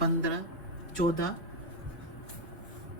15, 14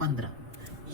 15,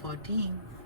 14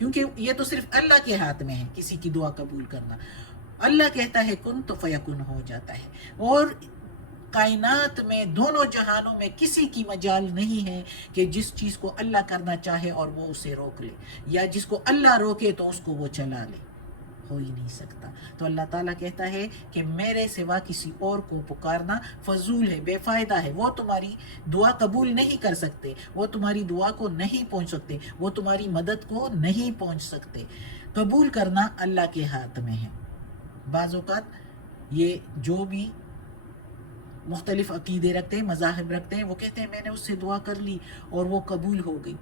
کیونکہ یہ تو صرف اللہ کے ہاتھ میں ہے کسی کی دعا قبول کرنا. اللہ کہتا ہے کن تو فیکن ہو جاتا ہے. اور کائنات میں دونوں جہانوں میں کسی کی مجال نہیں ہے کہ جس چیز کو اللہ کرنا چاہے اور وہ اسے روک لے، یا جس کو اللہ روکے تو اس کو وہ چلا لے. ہو ہی نہیں سکتا. تو اللہ تعالیٰ کہتا ہے کہ میرے سوا کسی اور کو پکارنا فضول ہے، بے فائدہ ہے. وہ تمہاری دعا قبول نہیں کر سکتے، وہ تمہاری دعا کو نہیں پہنچ سکتے، وہ تمہاری مدد کو نہیں پہنچ سکتے. قبول کرنا اللہ کے ہاتھ میں ہے. بعض اوقات یہ جو بھی مختلف عقیدے رکھتے ہیں، مذاہب رکھتے ہیں، وہ کہتے ہیں میں نے اس سے دعا کر لی اور وہ قبول ہو گئی.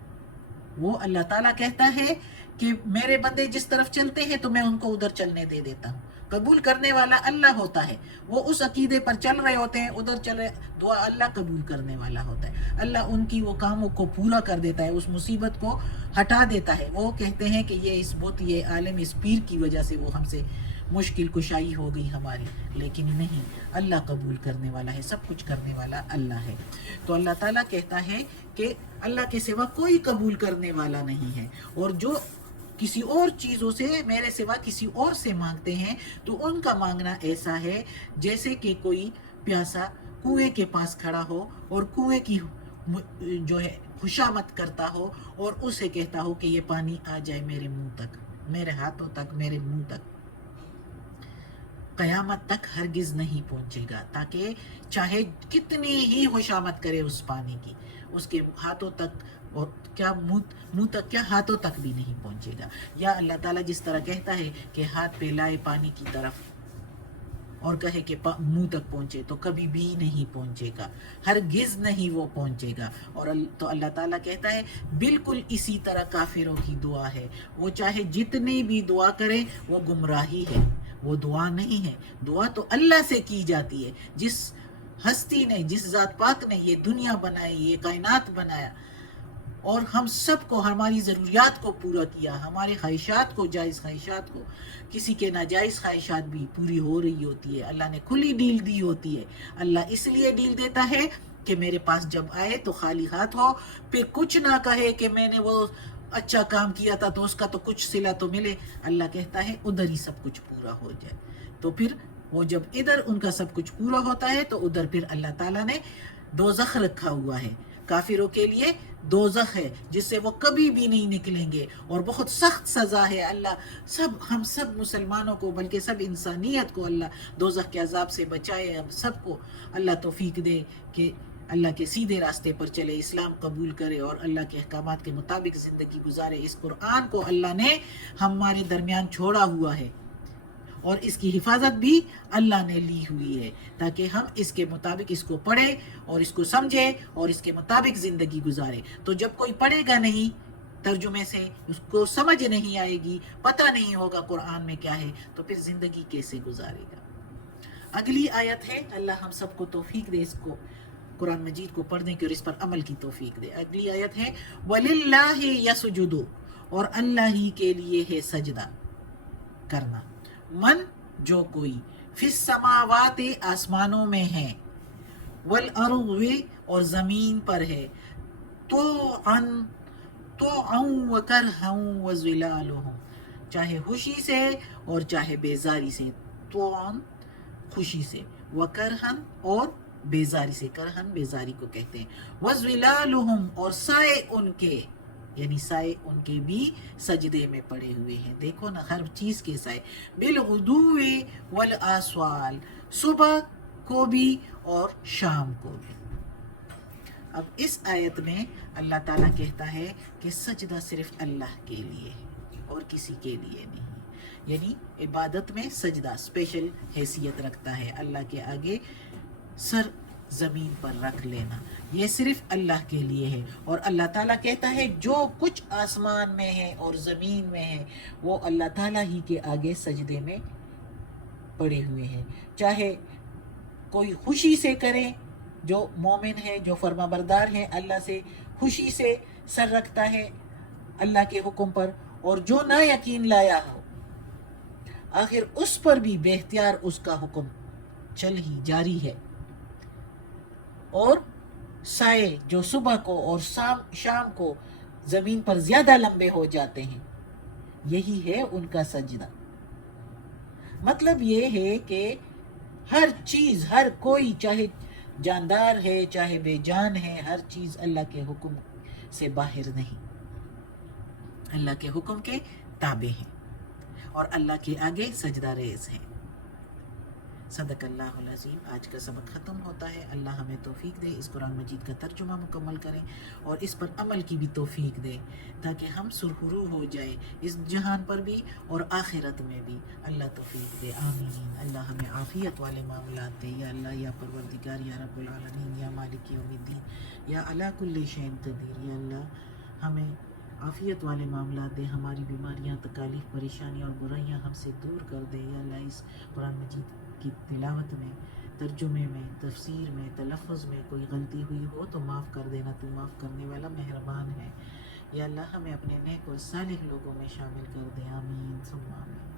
وہ اللہ تعالیٰ کہتا ہے کہ میرے بندے جس طرف چلتے ہیں تو میں ان کو ادھر چلنے دے دیتا ہوں. قبول کرنے والا اللہ ہوتا ہے. وہ اس عقیدے پر چل رہے ہوتے ہیں، ادھر چل رہے، دعا اللہ قبول کرنے والا ہوتا ہے. اللہ ان کی وہ کاموں کو پورا کر دیتا ہے، اس مصیبت کو ہٹا دیتا ہے. وہ کہتے ہیں کہ یہ اس بت، یہ عالم، اس پیر کی وجہ سے وہ ہم سے مشکل کشائی ہو گئی ہماری. لیکن نہیں، اللہ قبول کرنے والا ہے، سب کچھ کرنے والا اللہ ہے. تو اللہ تعالیٰ کہتا ہے کہ اللہ کے سوا کوئی قبول کرنے والا نہیں ہے. اور جو کسی اور چیزوں سے، میرے سوا کسی اور سے مانگتے ہیں تو ان کا مانگنا ایسا ہے جیسے کہ کوئی پیاسا کنویں کے پاس کھڑا ہو اور کنویں کی جو ہے خوشامد کرتا ہو اور اسے کہتا ہو کہ یہ پانی آ جائے میرے منہ تک، میرے ہاتھوں تک، میرے منہ تک. قیامت تک ہرگز نہیں پہنچے گا، تاکہ چاہے کتنی ہی خوشامد کرے اس پانی کی، اس کے ہاتھوں تک، اور کیا منہ تک، کیا ہاتھوں تک بھی نہیں پہنچے گا. یا اللہ تعالیٰ جس طرح کہتا ہے کہ ہاتھ پہ لائے پانی کی طرف اور کہے کہ منہ تک پہنچے، تو کبھی بھی نہیں پہنچے گا، ہرگز نہیں وہ پہنچے گا. اور تو اللہ تعالیٰ کہتا ہے بالکل اسی طرح کافروں کی دعا ہے. وہ چاہے جتنی بھی دعا کریں وہ گمراہی ہے، وہ دعا نہیں ہے. دعا تو اللہ سے کی جاتی ہے. جس ہستی نے، جس ذات پاک نے یہ دنیا بنائی، یہ کائنات بنایا اور ہم سب کو، ہماری ضروریات کو پورا کیا، ہمارے خواہشات کو، جائز خواہشات کو، کسی کے ناجائز خواہشات بھی پوری ہو رہی ہوتی ہے. اللہ نے کھلی ڈیل دی ہوتی ہے. اللہ اس لیے ڈیل دیتا ہے کہ میرے پاس جب آئے تو خالی ہاتھ ہو، پھر کچھ نہ کہے کہ میں نے وہ اچھا کام کیا تھا تو اس کا تو کچھ صلہ تو ملے. اللہ کہتا ہے ادھر ہی سب کچھ پورا ہو جائے. تو پھر وہ جب ادھر ان کا سب کچھ پورا ہوتا ہے تو ادھر پھر اللہ تعالیٰ نے دوزخ رکھا ہوا ہے. کافروں کے لیے دوزخ ہے جس سے وہ کبھی بھی نہیں نکلیں گے، اور بہت سخت سزا ہے. اللہ ہم سب مسلمانوں کو، بلکہ سب انسانیت کو اللہ دوزخ کے عذاب سے بچائے. ہم سب کو اللہ توفیق دے کہ اللہ کے سیدھے راستے پر چلے، اسلام قبول کرے اور اللہ کے احکامات کے مطابق زندگی گزارے. اس قرآن کو اللہ نے ہمارے درمیان چھوڑا ہوا ہے اور اس کی حفاظت بھی اللہ نے لی ہوئی ہے، تاکہ ہم اس کے مطابق اس کو پڑھیں اور اس کو سمجھیں اور اس کے مطابق زندگی گزاریں. تو جب کوئی پڑھے گا نہیں ترجمے سے، اس کو سمجھ نہیں آئے گی، پتہ نہیں ہوگا قرآن میں کیا ہے، تو پھر زندگی کیسے گزارے گا. اگلی آیت ہے، اللہ ہم سب کو توفیق دے اس کو، قرآن مجید کو پڑھنے کی اور اس پر عمل کی توفیق دے. اگلی آیت ہے وَلِلَّهِ يَسْجُدُ، اور اللہ ہی کے لیے ہے سجدہ کرنا. من، جو کوئی، فی السماوات، آسمانوں میں ہے، والارض، اور زمین پر ہے، طوعا وکرہا وظلالہم، چاہے خوشی سے اور چاہے بیزاری سے. طوعا خوشی سے، وکرہا اور بیزاری سے، کرہن بیزاری کو کہتے ہیں، وظلالہم اور سائے ان کے، یعنی سائے ان کے بھی سجدے میں پڑے ہوئے ہیں. دیکھو نا، ہر چیز کے سائے، بالغدو والآصوال، صبح کو بھی اور شام کو بھی. اب اس آیت میں اللہ تعالیٰ کہتا ہے کہ سجدہ صرف اللہ کے لیے ہے اور کسی کے لیے نہیں. یعنی عبادت میں سجدہ اسپیشل حیثیت رکھتا ہے. اللہ کے آگے سر زمین پر رکھ لینا، یہ صرف اللہ کے لیے ہے. اور اللہ تعالیٰ کہتا ہے جو کچھ آسمان میں ہے اور زمین میں ہے وہ اللہ تعالیٰ ہی کے آگے سجدے میں پڑے ہوئے ہیں. چاہے کوئی خوشی سے کرے، جو مومن ہے، جو فرما بردار ہے، اللہ سے خوشی سے سر رکھتا ہے اللہ کے حکم پر، اور جو نا یقین لایا ہو، آخر اس پر بھی بے اختیار اس کا حکم چل ہی جاری ہے. اور سائے جو صبح کو اور شام کو زمین پر زیادہ لمبے ہو جاتے ہیں، یہی ہے ان کا سجدہ. مطلب یہ ہے کہ ہر چیز، ہر کوئی، چاہے جاندار ہے چاہے بے جان ہے، ہر چیز اللہ کے حکم سے باہر نہیں، اللہ کے حکم کے تابع ہیں اور اللہ کے آگے سجدہ ریز ہیں. صدق اللہ العظیم. آج کا سبق ختم ہوتا ہے. اللہ ہمیں توفیق دے اس قرآن مجید کا ترجمہ مکمل کریں اور اس پر عمل کی بھی توفیق دے تاکہ ہم سرخرو ہو جائیں اس جہان پر بھی اور آخرت میں بھی. اللہ توفیق دے. آمین. اللہ ہمیں عافیت والے معاملات دے. یا اللہ یا پروردگار یا رب العالمین یا مالک یوم الدین یا علی کل شیء قدیر. یا اللہ ہمیں عافیت والے معاملات دے. ہماری بیماریاں، تکالیف، پریشانیاں اور برائیاں ہم سے دور کر دے. یا اللہ اس قرآن مجید کی تلاوت میں، ترجمے میں، تفسیر میں، تلفظ میں کوئی غلطی ہوئی ہو تو معاف کر دینا، تو معاف کرنے والا مہربان ہے. یا اللہ ہمیں اپنے نیک اور صالح لوگوں میں شامل کر دے. آمین ثم آمین.